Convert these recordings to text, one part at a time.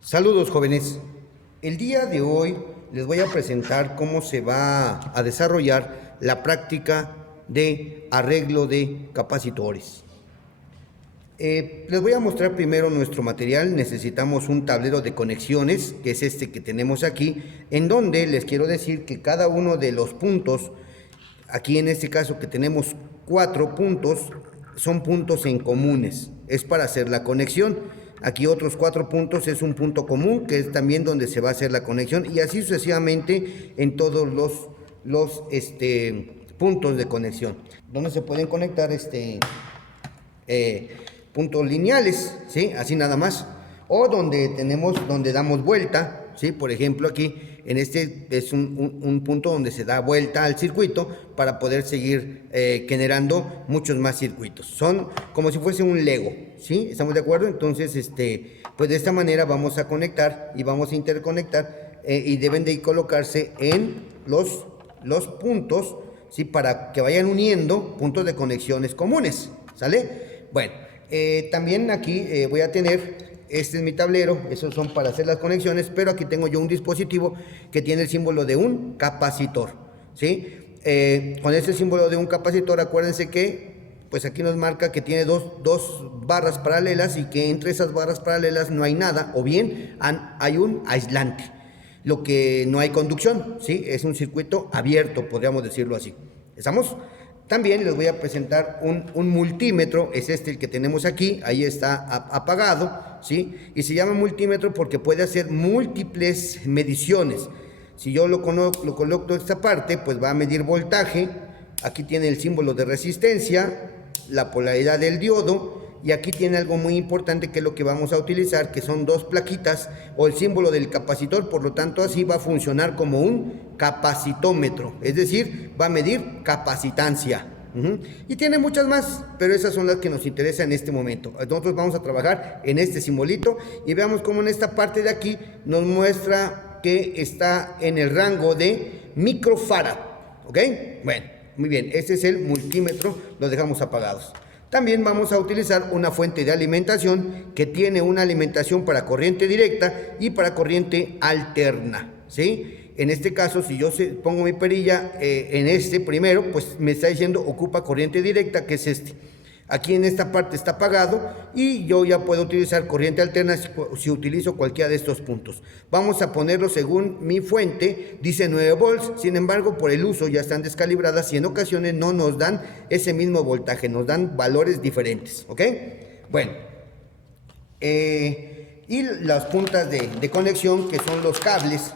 Saludos jóvenes, el día de hoy les voy a presentar cómo se va a desarrollar la práctica de arreglo de capacitores. Les voy a mostrar primero nuestro material. Necesitamos un tablero de conexiones, que es este que tenemos aquí, en donde les quiero decir que cada uno de los puntos, aquí en este caso que tenemos 4 puntos, son puntos en comunes, es para hacer la conexión. Aquí otros 4 puntos es un punto común, que es también donde se va a hacer la conexión, y así sucesivamente en todos los puntos de conexión, donde se pueden conectar puntos lineales, ¿sí? Así nada más, o donde damos vuelta, ¿sí? Por ejemplo, aquí en este es un punto donde se da vuelta al circuito para poder seguir generando muchos más circuitos. Son como si fuese un Lego, ¿sí? ¿Estamos de acuerdo? Entonces, pues de esta manera vamos a conectar y vamos a interconectar y deben de colocarse en los puntos, ¿sí? Para que vayan uniendo puntos de conexiones comunes, ¿sale? Bueno, también aquí voy a tener... Este es mi tablero, esos son para hacer las conexiones, pero aquí tengo yo un dispositivo que tiene el símbolo de un capacitor, ¿sí? Con ese símbolo de un capacitor, acuérdense que, pues aquí nos marca que tiene dos barras paralelas y que entre esas barras paralelas no hay nada, o bien hay un aislante, lo que no hay conducción, ¿sí? Es un circuito abierto, podríamos decirlo así. ¿Estamos? También les voy a presentar un multímetro, es el que tenemos aquí, ahí está apagado, ¿sí? Y se llama multímetro porque puede hacer múltiples mediciones. Si yo lo coloco en esta parte, pues va a medir voltaje, aquí tiene el símbolo de resistencia, la polaridad del diodo, y aquí tiene algo muy importante que es lo que vamos a utilizar, que son 2 plaquitas o el símbolo del capacitor. Por lo tanto, así va a funcionar como un capacitómetro, es decir, va a medir capacitancia. Y tiene muchas más, pero esas son las que nos interesan en este momento. Nosotros vamos a trabajar en este simbolito y veamos cómo en esta parte de aquí nos muestra que está en el rango de microfarad, ¿ok? Bueno, muy bien, este es el multímetro, lo dejamos apagados. También vamos a utilizar una fuente de alimentación que tiene una alimentación para corriente directa y para corriente alterna, ¿sí? En este caso, si yo pongo mi perilla en este primero, pues me está diciendo ocupa corriente directa, que es este. Aquí en esta parte está apagado y yo ya puedo utilizar corriente alterna si utilizo cualquiera de estos puntos. Vamos a ponerlo según mi fuente, dice 9 volts, sin embargo por el uso ya están descalibradas y en ocasiones no nos dan ese mismo voltaje, nos dan valores diferentes, ¿ok? Bueno, y las puntas de conexión, que son los cables,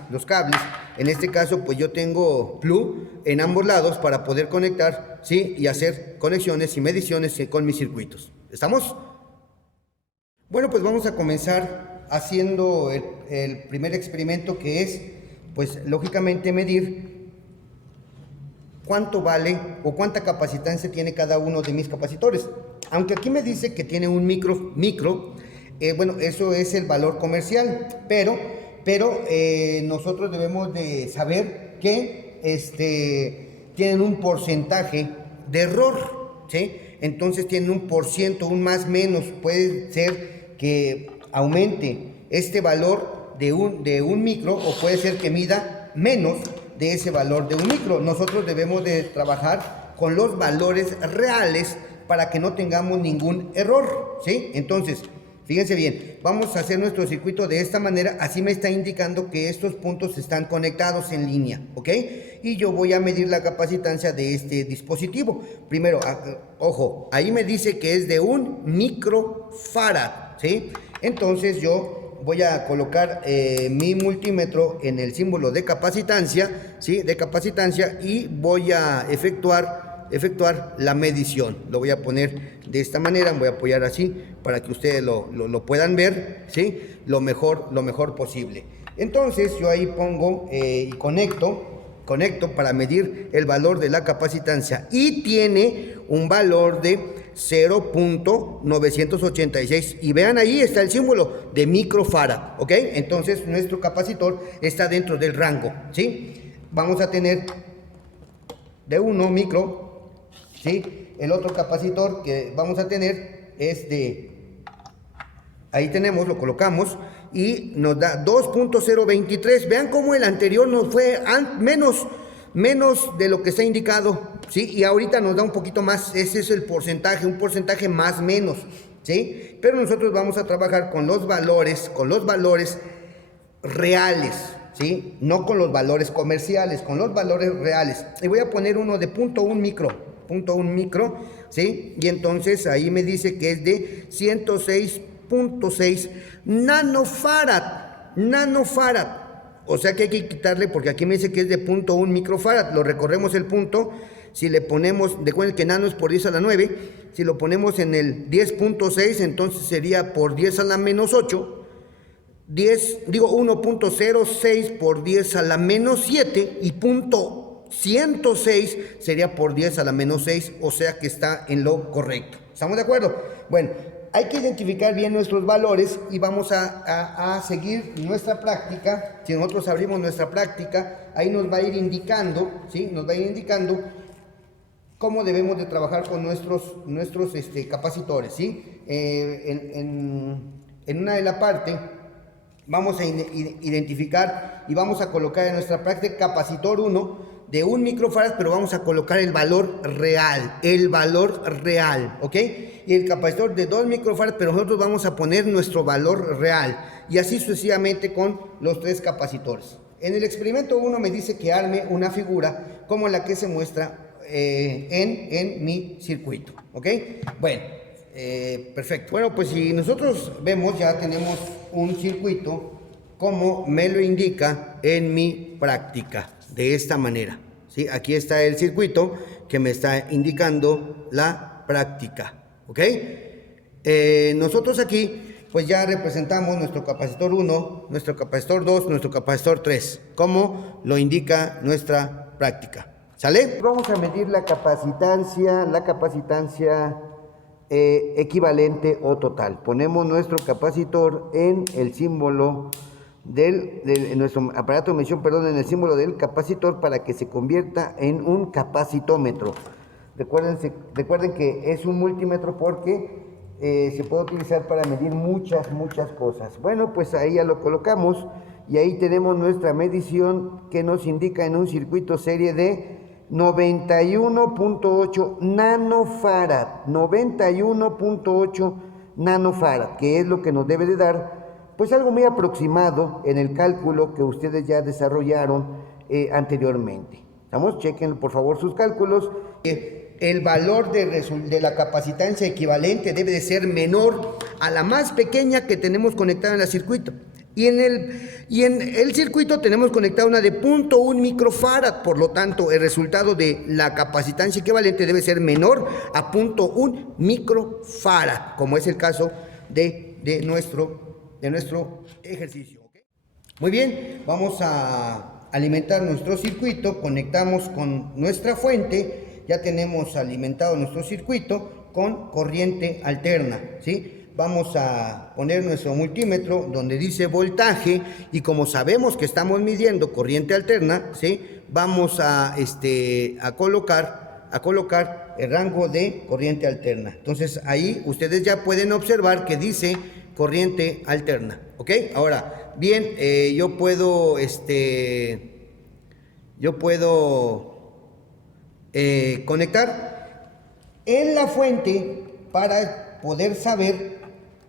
en este caso pues yo tengo plug en ambos lados para poder conectar, ¿sí? Y hacer conexiones y mediciones con mis circuitos. ¿Estamos? Bueno, pues vamos a comenzar haciendo el primer experimento, que es, pues lógicamente medir cuánto vale o cuánta capacitancia tiene cada uno de mis capacitores. Aunque aquí me dice que tiene un micro, bueno, eso es el valor comercial, pero nosotros debemos de saber que tienen un porcentaje de error, ¿sí? Entonces tienen un porciento, un más menos, puede ser que aumente este valor de un micro, o puede ser que mida menos de ese valor de un micro. Nosotros debemos de trabajar con los valores reales para que no tengamos ningún error, ¿sí? Entonces, fíjense bien, vamos a hacer nuestro circuito de esta manera. Así me está indicando que estos puntos están conectados en línea, ¿ok? Y yo voy a medir la capacitancia de este dispositivo. Primero, ojo, ahí me dice que es de un microfarad, ¿sí? Entonces yo voy a colocar mi multímetro en el símbolo de capacitancia, ¿sí? De capacitancia, y voy a efectuar la medición. Lo voy a poner de esta manera, me voy a apoyar así para que ustedes lo puedan ver, ¿sí? Lo mejor posible. Entonces yo ahí pongo y conecto para medir el valor de la capacitancia, y tiene un valor de 0.986, y vean, ahí está el símbolo de microfarad, ¿ok? Entonces nuestro capacitor está dentro del rango, ¿sí? Vamos a tener de 1 micro, ¿sí? El otro capacitor que vamos a tener es ahí tenemos, lo colocamos, y nos da 2.023. Vean cómo el anterior nos fue menos de lo que está indicado, ¿sí? Y ahorita nos da un poquito más. Ese es el porcentaje, un porcentaje más menos, ¿sí? Pero nosotros vamos a trabajar con los valores reales, ¿sí? No con los valores comerciales, con los valores reales. Y voy a poner uno de 0.1 micro, ¿sí? Y entonces ahí me dice que es de 106.6 nanofarad. O sea que hay que quitarle, porque aquí me dice que es de 0.1 microfarad. Lo recorremos el punto. Si le ponemos, recuerden que nano es por 10 a la 9. Si lo ponemos en el 10.6, entonces sería por 10 a la menos 8. 1.06 por 10 a la menos 7. Y punto 106 sería por 10 a la menos 6. O sea que está en lo correcto. ¿Estamos de acuerdo? Bueno, hay que identificar bien nuestros valores y vamos a seguir nuestra práctica. Si nosotros abrimos nuestra práctica, ahí nos va a ir indicando, ¿sí? Nos va a ir indicando cómo debemos de trabajar con nuestros capacitores, ¿sí? En una de la parte vamos a identificar y vamos a colocar en nuestra práctica capacitor 1 de 1 microfarad, pero vamos a colocar el valor real, ¿ok? Y el capacitor de 2 microfarad, pero nosotros vamos a poner nuestro valor real, y así sucesivamente con los 3 capacitores. En el experimento 1 me dice que arme una figura como la que se muestra en mi circuito, ¿ok? Bueno, perfecto. Bueno, pues si nosotros vemos, ya tenemos un circuito como me lo indica en mi práctica, de esta manera, ¿sí? Aquí está el circuito que me está indicando la práctica, ¿ok? Nosotros aquí pues ya representamos nuestro capacitor 1, nuestro capacitor 2, nuestro capacitor 3, como lo indica nuestra práctica. ¿Sale? Vamos a medir la capacitancia equivalente o total. Ponemos nuestro capacitor en el símbolo nuestro aparato de medición, en el símbolo del capacitor para que se convierta en un capacitómetro. Recuerden que es un multímetro porque se puede utilizar para medir muchas cosas. Bueno, pues ahí ya lo colocamos y ahí tenemos nuestra medición que nos indica en un circuito serie de 91.8 nanofarad, 91.8 nanofarad, que es lo que nos debe de dar, pues algo muy aproximado en el cálculo que ustedes ya desarrollaron anteriormente. Vamos, chequen por favor sus cálculos. El valor de la capacitancia equivalente debe de ser menor a la más pequeña que tenemos conectada en el circuito. Y en el circuito tenemos conectada una de 0.1 microfarad, por lo tanto el resultado de la capacitancia equivalente debe ser menor a 0.1 microfarad, como es el caso de nuestro ejercicio. ¿Okay? Muy bien, vamos a alimentar nuestro circuito, conectamos con nuestra fuente, ya tenemos alimentado nuestro circuito con corriente alterna, ¿sí? Vamos a poner nuestro multímetro donde dice voltaje y como sabemos que estamos midiendo corriente alterna, ¿sí? Vamos a colocar el rango de corriente alterna. Entonces ahí ustedes ya pueden observar que dice corriente alterna, ¿ok? Ahora, bien, yo puedo conectar en la fuente para poder saber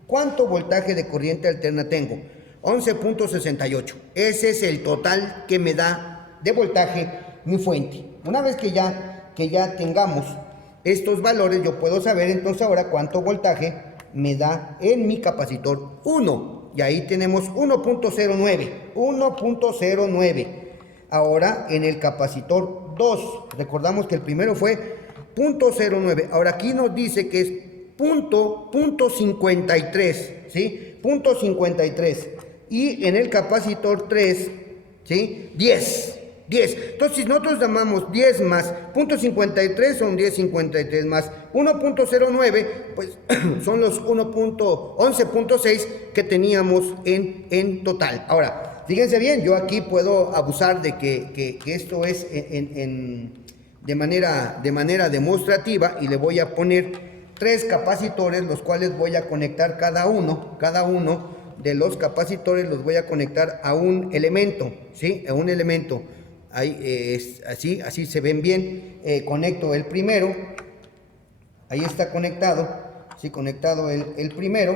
cuánto voltaje de corriente alterna tengo. 11.68. Ese es el total que me da de voltaje mi fuente. Una vez que ya tengamos estos valores, yo puedo saber entonces ahora cuánto voltaje me da en mi capacitor 1. Y ahí tenemos 1.09. Ahora en el capacitor 2. Recordamos que el primero fue 0.09. Ahora aquí nos dice que es 0.53, ¿sí? 0.53. Y en el capacitor 3, ¿sí? 10. Entonces nosotros llamamos 10 más 0.53 son 10.53 más 1.09, pues son los 11.6 que teníamos en total. Ahora, fíjense bien, yo aquí puedo abusar de que esto es de manera demostrativa y le voy a poner 3 capacitores, los cuales voy a conectar cada uno de los capacitores los voy a conectar a un elemento, ¿sí? A un elemento. Ahí, así se ven bien. Conecto el primero. Ahí está conectado. Sí, conectado el primero.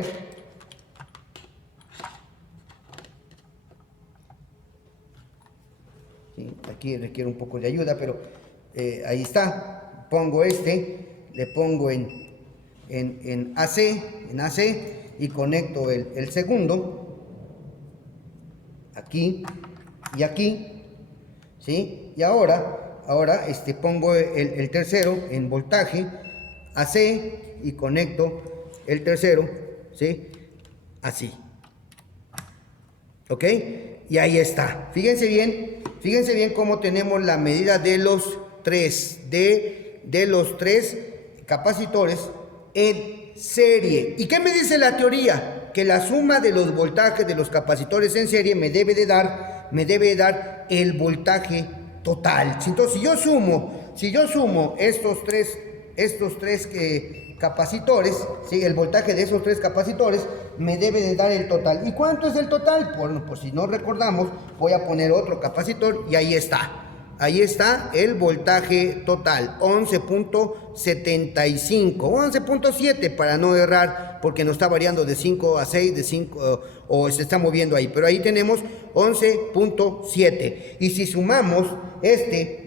Sí, aquí requiere un poco de ayuda, pero ahí está. Pongo le pongo en AC y conecto el segundo. Aquí y aquí. ¿Sí? Y ahora pongo el tercero en voltaje AC y conecto el tercero, ¿sí? Así. ¿Ok? Y ahí está. Fíjense bien cómo tenemos la medida de los tres capacitores en serie. ¿Y qué me dice la teoría? Que la suma de los voltajes de los capacitores en serie me debe de dar el voltaje total. Entonces, si yo sumo estos tres capacitores, ¿sí? El voltaje de esos tres capacitores me debe de dar el total. ¿Y cuánto es el total? Bueno, pues si no recordamos, voy a poner otro capacitor y ahí está. Ahí está el voltaje total, 11.75, 11.7 para no errar, porque nos está variando de 5 a 6, de 5 o se está moviendo ahí, pero ahí tenemos 11.7. Y si sumamos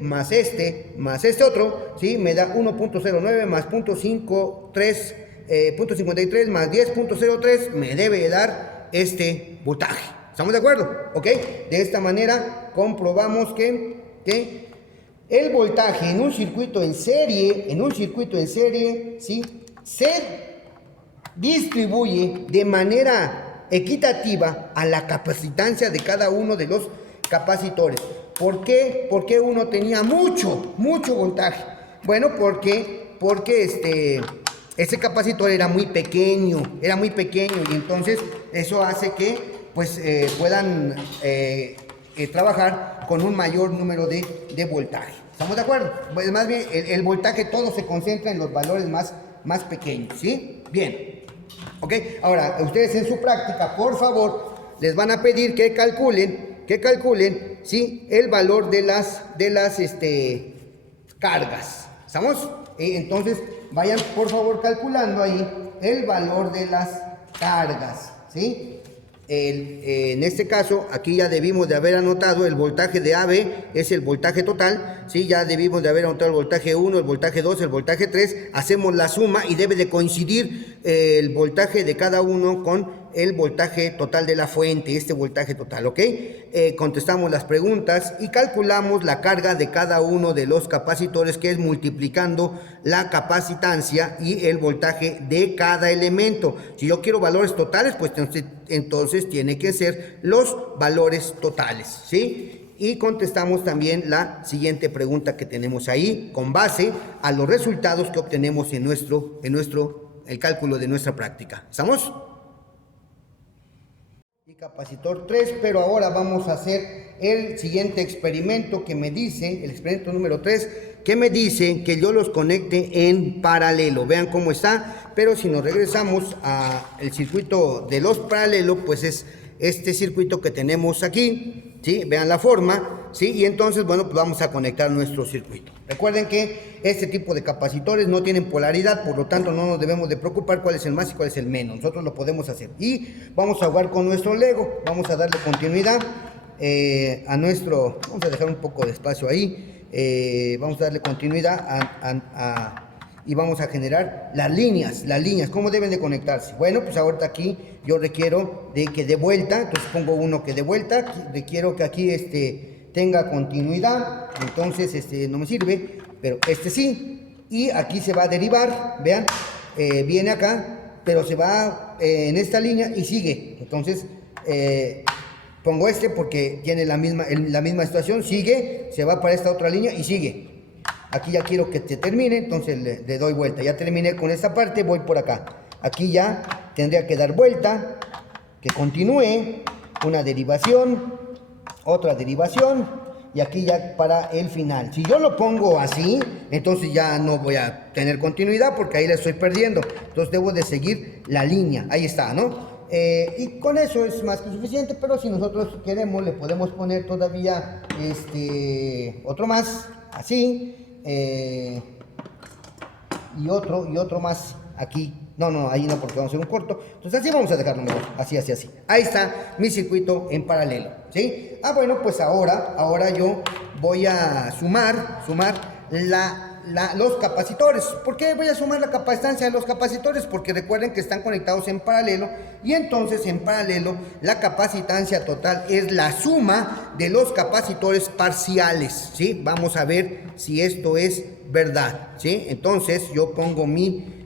más este otro, ¿sí? Me da 1.09 más 0.53 más 10.03, me debe dar este voltaje. ¿Estamos de acuerdo? ¿Ok? De esta manera comprobamos que el voltaje en un circuito en serie, ¿sí? Se distribuye de manera equitativa a la capacitancia de cada uno de los capacitores. ¿Por qué? Porque uno tenía mucho voltaje. Bueno, porque ese capacitor era muy pequeño y entonces eso hace que pues puedan trabajar con un mayor número de voltaje. ¿Estamos de acuerdo? Pues más bien el voltaje todo se concentra en los valores más pequeños, ¿sí? Bien. ¿Ok? Ahora, ustedes en su práctica, por favor, les van a pedir que calculen, ¿sí? El valor de las cargas. ¿Estamos? Entonces, vayan por favor calculando ahí el valor de las cargas, ¿sí? En este caso, aquí ya debimos de haber anotado el voltaje de AB, es el voltaje total, ¿sí? Ya debimos de haber anotado el voltaje 1, el voltaje 2, el voltaje 3, hacemos la suma y debe de coincidir el voltaje de cada uno con el voltaje total de la fuente, este voltaje total, ¿ok? Contestamos las preguntas y calculamos la carga de cada uno de los capacitores, que es multiplicando la capacitancia y el voltaje de cada elemento. Si yo quiero valores totales, pues entonces tiene que ser los valores totales, ¿sí? Y contestamos también la siguiente pregunta que tenemos ahí, con base a los resultados que obtenemos en el cálculo de nuestra práctica. ¿Estamos? Y capacitor 3, pero ahora vamos a hacer el siguiente experimento que me dice, el experimento número 3, que me dice que yo los conecte en paralelo. Vean cómo está, pero si nos regresamos al circuito de los paralelos, pues es este circuito que tenemos aquí, ¿sí? Vean la forma, ¿sí? Y entonces, bueno, pues vamos a conectar nuestro circuito. Recuerden que este tipo de capacitores no tienen polaridad, por lo tanto no nos debemos de preocupar cuál es el más y cuál es el menos. Nosotros lo podemos hacer. Y vamos a jugar con nuestro Lego, vamos a darle continuidad vamos a dejar un poco de espacio ahí, vamos a darle continuidad y vamos a generar las líneas, ¿cómo deben de conectarse? Bueno, pues ahorita aquí yo requiero de que dé vuelta, entonces pongo uno que dé vuelta, requiero que aquí tenga continuidad, entonces no me sirve, pero sí, y aquí se va a derivar, vean, viene acá, pero se va en esta línea y sigue, entonces pongo porque tiene la misma situación, sigue, se va para esta otra línea y sigue. Aquí ya quiero que termine, entonces le doy vuelta. Ya terminé con esta parte, voy por acá. Aquí ya tendría que dar vuelta, que continúe, una derivación, otra derivación, y aquí ya para el final. Si yo lo pongo así, entonces ya no voy a tener continuidad porque ahí la estoy perdiendo. Entonces debo de seguir la línea, ahí está, ¿no? Y con eso es más que suficiente, pero si nosotros queremos le podemos poner todavía otro más, así, y otro más aquí. No, ahí no, porque vamos a hacer un corto. Entonces así vamos a dejarlo mejor, así. Ahí está mi circuito en paralelo, ¿sí? Bueno, pues ahora yo voy a sumar los capacitores. ¿Por qué voy a sumar la capacitancia de los capacitores? Porque recuerden que están conectados en paralelo, y entonces en paralelo la capacitancia total es la suma de los capacitores parciales, ¿sí? Vamos a ver si esto es verdad, ¿sí? Entonces yo pongo mi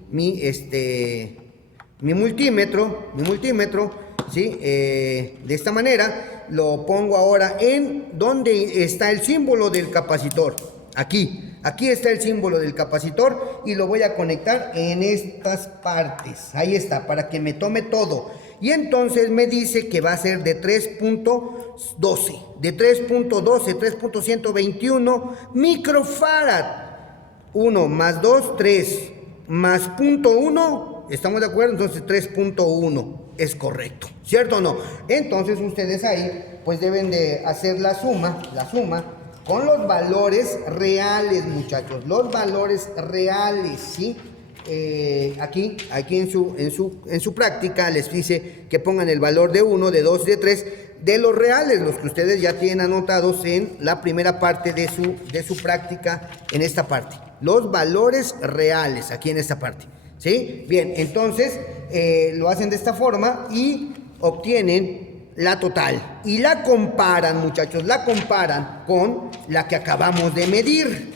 multímetro, ¿sí? De esta manera lo pongo ahora en donde está el símbolo del capacitor. Aquí está el símbolo del capacitor y lo voy a conectar en estas partes. Ahí está, para que me tome todo. Y entonces me dice que va a ser de 3.12, 3.121 microfarad. 1 más 2, 3, más 0.1, ¿estamos de acuerdo? Entonces 3.1 es correcto, ¿cierto o no? Entonces ustedes ahí pues deben de hacer la suma con los valores reales, muchachos, los valores reales, ¿sí? Aquí en su práctica les dice que pongan el valor de 1, de 2, de 3, de los reales, los que ustedes ya tienen anotados en la primera parte de su práctica, en esta parte. Los valores reales, aquí en esta parte, ¿sí? Bien, entonces lo hacen de esta forma y obtienen la total. Y la comparan, muchachos, la comparan con la que acabamos de medir,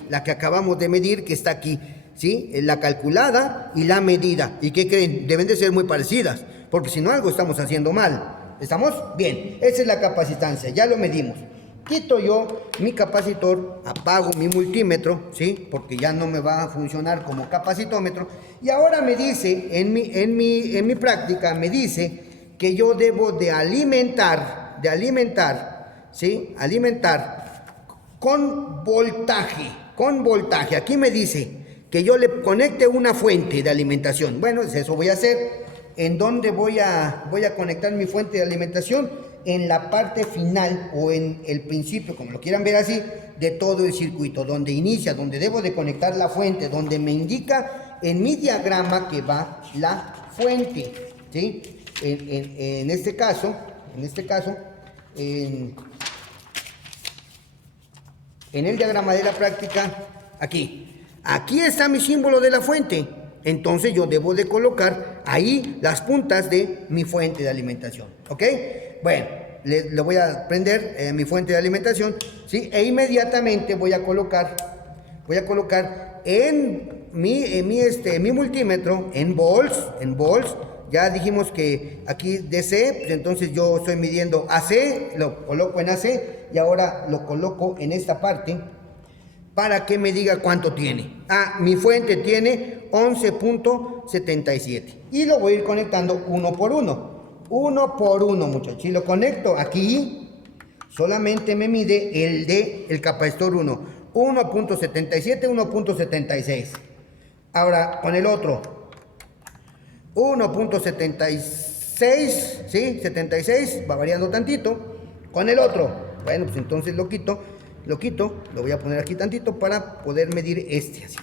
que está aquí, ¿sí? La calculada y la medida. ¿Y qué creen? Deben de ser muy parecidas, porque si no, algo estamos haciendo mal. ¿Estamos? Bien, esa es la capacitancia, ya lo medimos. Quito yo mi capacitor, apago mi multímetro, ¿sí? Porque ya no me va a funcionar como capacitómetro. Y ahora me dice, en mi práctica, me dice que yo debo de alimentar, ¿sí? Alimentar con voltaje. Aquí me dice que yo le conecte una fuente de alimentación. Bueno, eso voy a hacer. ¿En dónde voy a conectar mi fuente de alimentación? En la parte final o en el principio, como lo quieran ver así, de todo el circuito, donde inicia, donde debo de conectar la fuente, donde me indica en mi diagrama que va la fuente, ¿sí? En este caso, en el diagrama de la práctica, aquí está mi símbolo de la fuente. Entonces yo debo de colocar ahí las puntas de mi fuente de alimentación, ¿ok? Bueno, le voy a prender mi fuente de alimentación, ¿sí? E inmediatamente voy a colocar en mi multímetro, en volts, ya dijimos que aquí DC, pues entonces yo estoy midiendo AC, lo coloco en AC y ahora lo coloco en esta parte, para que me diga cuánto tiene. Mi fuente tiene 11.77 y lo voy a ir conectando uno por uno, muchachos. Si lo conecto aquí, solamente me mide el capacitor 1.77, 1.76. Ahora con el otro 1.76, ¿sí? 76, va variando tantito. Con el otro, bueno, pues entonces lo quito, lo voy a poner aquí tantito para poder medir así.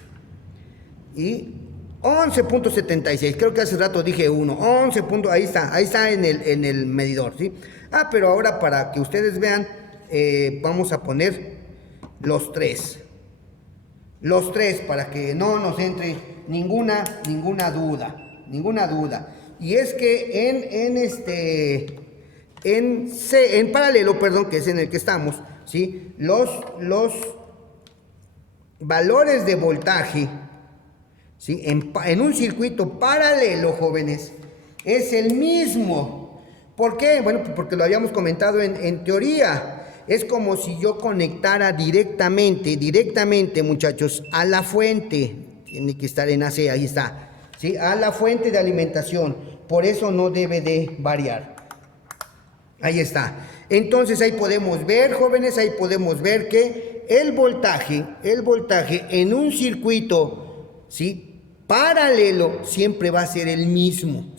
Y 11.76, creo que hace rato dije 1, 11. Ahí está en el medidor, ¿sí? Pero ahora para que ustedes vean, vamos a poner los tres para que no nos entre ninguna duda. Y es que en paralelo, perdón, que es en el que estamos, ¿sí? Los valores de voltaje, ¿sí? En un circuito paralelo, jóvenes, es el mismo. ¿Por qué? Bueno, porque lo habíamos comentado en teoría. Es como si yo conectara directamente, muchachos, a la fuente. Tiene que estar en AC, ahí está, ¿sí? A la fuente de alimentación. Por eso no debe de variar. Ahí está. Entonces ahí podemos ver, jóvenes, que el voltaje en un circuito, ¿sí?, paralelo siempre va a ser el mismo.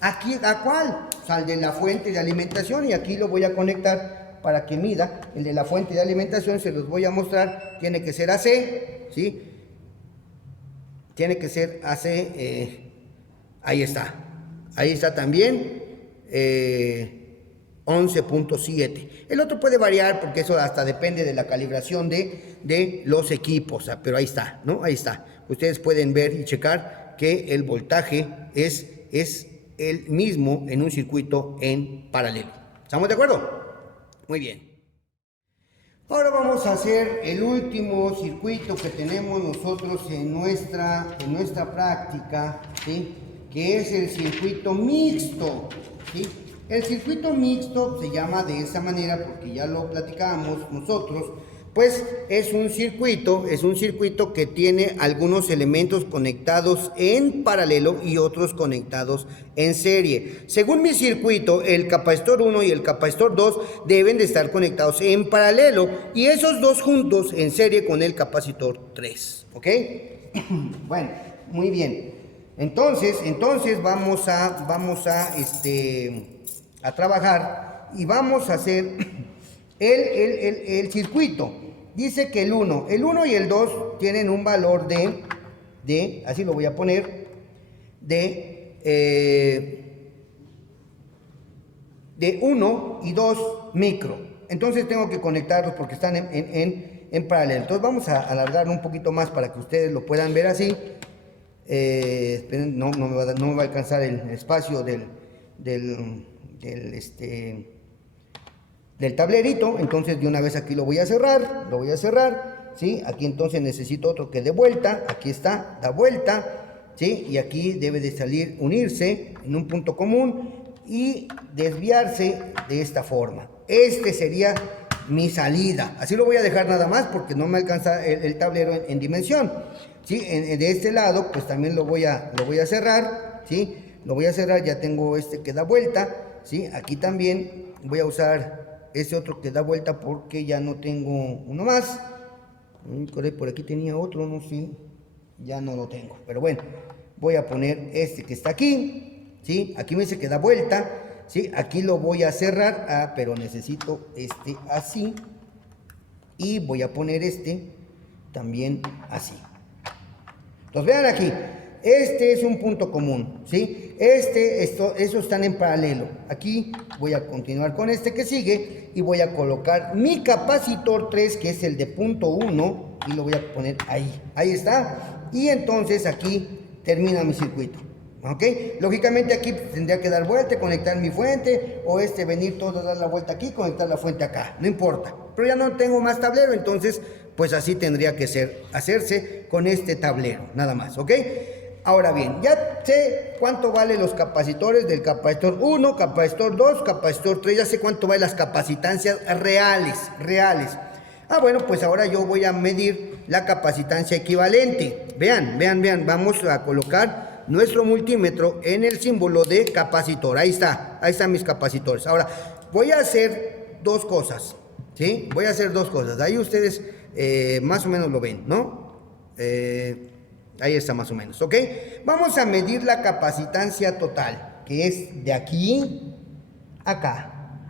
¿Aquí a cuál? O sea, al de la fuente de alimentación, y aquí lo voy a conectar para que mida. El de la fuente de alimentación se los voy a mostrar, tiene que ser AC, ¿sí? Tiene que ser AC, ahí está también, 11.7. El otro puede variar porque eso hasta depende de la calibración de los equipos, pero ahí está, ¿no? Ahí está. Ustedes pueden ver y checar que el voltaje es el mismo en un circuito en paralelo. ¿Estamos de acuerdo? Muy bien. Ahora vamos a hacer el último circuito que tenemos nosotros en nuestra práctica, ¿sí? Que es el circuito mixto, ¿sí? El circuito mixto se llama de esa manera porque ya lo platicábamos nosotros, pues es un circuito que tiene algunos elementos conectados en paralelo y otros conectados en serie. Según mi circuito, el capacitor 1 y el capacitor 2 deben de estar conectados en paralelo y esos dos juntos en serie con el capacitor 3, ¿ok? Bueno, muy bien. Entonces vamos a trabajar y vamos a hacer el circuito. Dice que el 1 y el 2 tienen un valor de así lo voy a poner, de 1 y 2 micro. Entonces tengo que conectarlos porque están en paralelo. Entonces vamos a alargarlo un poquito más para que ustedes lo puedan ver así. Esperen, no me va a alcanzar el espacio del tablerito. Entonces de una vez aquí lo voy a cerrar, ¿sí? Aquí entonces necesito otro que dé vuelta, aquí está, da vuelta, ¿sí? Y aquí debe de salir, unirse en un punto común y desviarse de esta forma. Este sería mi salida, así lo voy a dejar nada más porque no me alcanza el tablero en dimensión, ¿sí? De este lado pues también lo voy a cerrar, ¿sí? Lo voy a cerrar, ya tengo este que da vuelta, ¿sí? Aquí también voy a usar ese otro que da vuelta porque ya no tengo uno más. Por aquí tenía otro, no sé, ya no lo tengo. Pero bueno, voy a poner este que está aquí, ¿sí? Aquí me dice que da vuelta, ¿sí? Aquí lo voy a cerrar, pero necesito este así. Y voy a poner este también así. Entonces vean aquí. Este es un punto común, ¿sí? Esos están en paralelo. Aquí voy a continuar con este que sigue y voy a colocar mi capacitor 3, que es el de punto 1, y lo voy a poner ahí. Ahí está. Y entonces aquí termina mi circuito, ¿ok? Lógicamente aquí tendría que dar vuelta, conectar mi fuente, o venir todo, dar la vuelta aquí, conectar la fuente acá. No importa. Pero ya no tengo más tablero, entonces pues así tendría que hacerse con este tablero, nada más, ¿ok? Ahora bien, ya sé cuánto valen los capacitores del capacitor 1, capacitor 2, capacitor 3, ya sé cuánto valen las capacitancias reales. Bueno, pues ahora yo voy a medir la capacitancia equivalente. Vean, vamos a colocar nuestro multímetro en el símbolo de capacitor. Ahí están mis capacitores. Ahora, voy a hacer dos cosas, ¿sí? Ahí ustedes más o menos lo ven, ¿no? Ahí está más o menos, ¿ok? Vamos a medir la capacitancia total, que es de aquí a acá.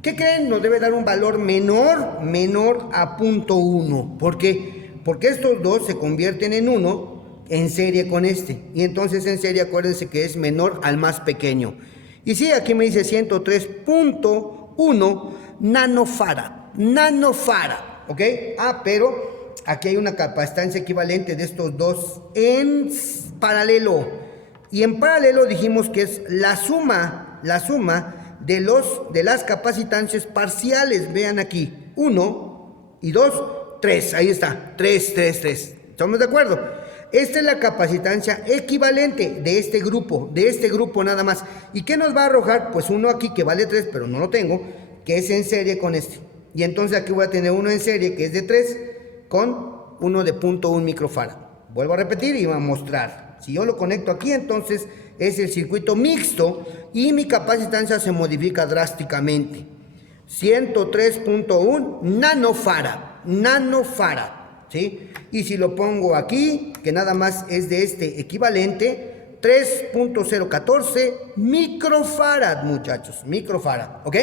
¿Qué creen? Nos debe dar un valor menor a 0.1. ¿Por qué? Porque estos dos se convierten en uno en serie con este. Y entonces en serie acuérdense que es menor al más pequeño. Y sí, aquí me dice 103.1 nanofarad, ¿ok? Pero aquí hay una capacitancia equivalente de estos dos en paralelo. Y en paralelo dijimos que es la suma de las capacitancias parciales. Vean aquí, 1 y 2, 3. Ahí está, 3. ¿Estamos de acuerdo? Esta es la capacitancia equivalente de este grupo nada más. ¿Y qué nos va a arrojar? Pues uno aquí que vale 3, pero no lo tengo, que es en serie con este. Y entonces aquí voy a tener uno en serie que es de 3 con uno de 0.1 microfarad. Vuelvo a repetir y voy a mostrar. Si yo lo conecto aquí, entonces es el circuito mixto y mi capacitancia se modifica drásticamente. 103.1 nanofarad, ¿sí? Y si lo pongo aquí, que nada más es de este equivalente, 3.014 microfarad, muchachos, microfarad, ¿ok?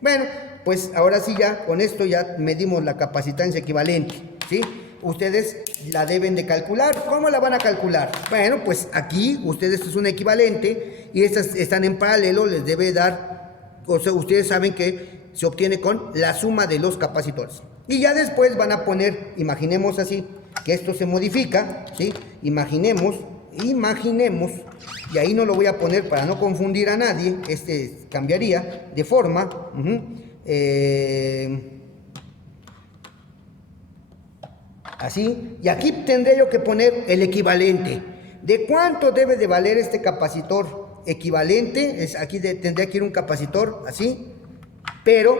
Bueno, pues ahora sí ya, con esto ya medimos la capacitancia equivalente, ¿sí? Ustedes la deben de calcular. ¿Cómo la van a calcular? Bueno, pues aquí ustedes es un equivalente y estas están en paralelo, les debe dar, o sea, ustedes saben que se obtiene con la suma de los capacitores. Y ya después van a poner, imaginemos así, que esto se modifica, ¿sí? Imaginemos, y ahí no lo voy a poner para no confundir a nadie, cambiaría de forma, así, y aquí tendré yo que poner el equivalente. ¿De cuánto debe de valer este capacitor equivalente? Aquí tendría que ir un capacitor así, pero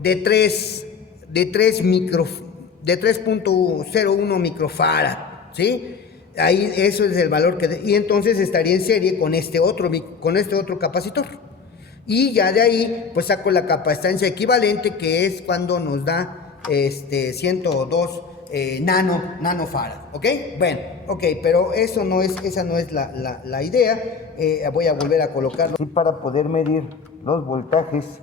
de 3.01 microfarad, ¿sí? Ahí eso es el valor y entonces estaría en serie con este otro capacitor. Y ya de ahí pues saco la capacitancia equivalente, que es cuando nos da 102 nanofarad, ¿ok? Bueno, ok, pero esa no es la idea. Voy a volver a colocarlo. Sí, para poder medir los voltajes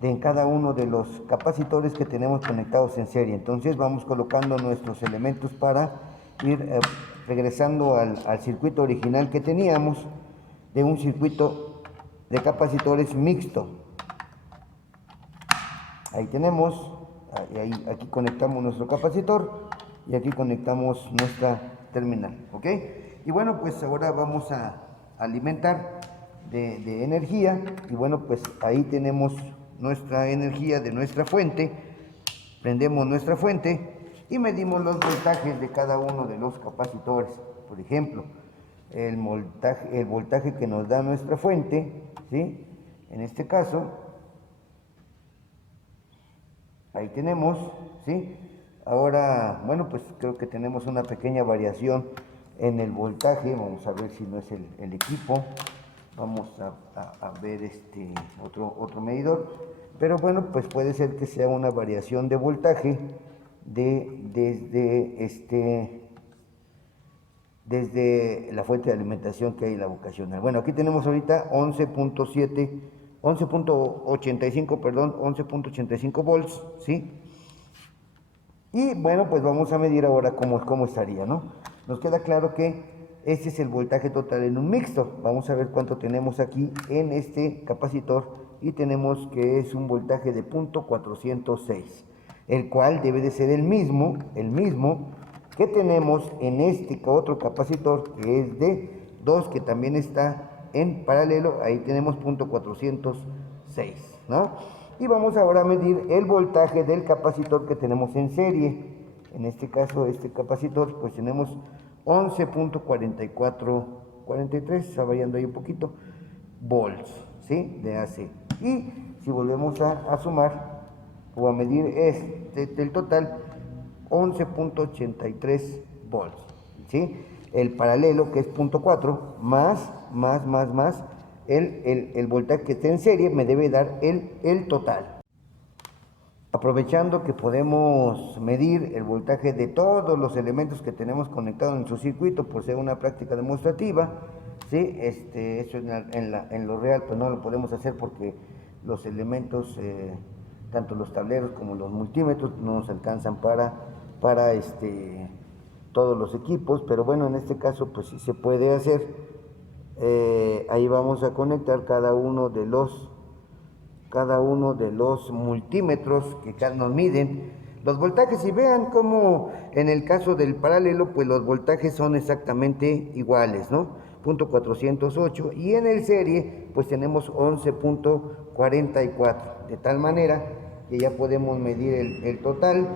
en cada uno de los capacitores que tenemos conectados en serie. Entonces vamos colocando nuestros elementos para ir regresando al circuito original que teníamos, de un circuito de capacitores mixto. Ahí tenemos, aquí conectamos nuestro capacitor y aquí conectamos nuestra terminal, ¿ok? Y bueno, pues ahora vamos a alimentar de energía, y bueno, pues ahí tenemos nuestra energía de nuestra fuente. Prendemos nuestra fuente y medimos los voltajes de cada uno de los capacitores. Por ejemplo, el voltaje que nos da nuestra fuente, ¿sí? En este caso, ahí tenemos, ¿sí? Ahora, bueno, pues creo que tenemos una pequeña variación en el voltaje. Vamos a ver si no es el equipo. Vamos a ver otro medidor. Pero bueno, pues puede ser que sea una variación de voltaje desde la fuente de alimentación que hay en la vocacional. Bueno, aquí tenemos ahorita 11.85 volts, ¿sí? Y bueno, pues vamos a medir ahora cómo estaría, ¿no? Nos queda claro que este es el voltaje total en un mixto. Vamos a ver cuánto tenemos aquí en este capacitor, y tenemos que es un voltaje de 0.406, el cual debe de ser el mismo que tenemos en este otro capacitor, que es de 2, que también está en paralelo. Ahí tenemos 0.406, ¿no? Y vamos ahora a medir el voltaje del capacitor que tenemos en serie. En este caso, este capacitor, pues tenemos 11.4443, está variando ahí un poquito, volts, ¿sí? De AC. Y si volvemos a sumar o a medir el total, 11.83 volts, ¿sí? El paralelo, que es 0.4, más el voltaje que está en serie, me debe dar el total. Aprovechando que podemos medir el voltaje de todos los elementos que tenemos conectados en su circuito, por ser una práctica demostrativa, ¿sí? Esto en lo real pues no lo podemos hacer, porque los elementos, tanto los tableros como los multímetros, no nos alcanzan para todos los equipos. Pero bueno, en este caso pues sí se puede hacer. Ahí vamos a conectar cada uno de los multímetros que nos miden los voltajes, y vean cómo en el caso del paralelo pues los voltajes son exactamente iguales, ¿no? 0.408, y en el serie pues tenemos 11.44, de tal manera que ya podemos medir el total,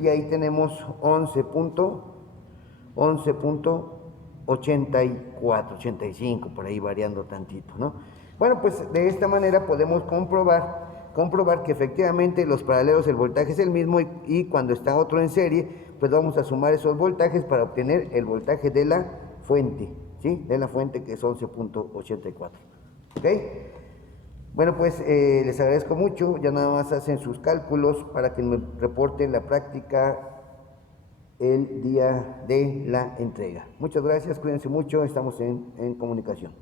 y ahí tenemos 11.84, 85, por ahí variando tantito, ¿no? Bueno, pues de esta manera podemos comprobar que efectivamente los paralelos, el voltaje es el mismo, y cuando está otro en serie, pues vamos a sumar esos voltajes para obtener el voltaje de la fuente, ¿sí? De la fuente, que es 11.84, ¿ok? Bueno, pues les agradezco mucho. Ya nada más hacen sus cálculos para que me reporten la práctica el día de la entrega. Muchas gracias, cuídense mucho, estamos en comunicación.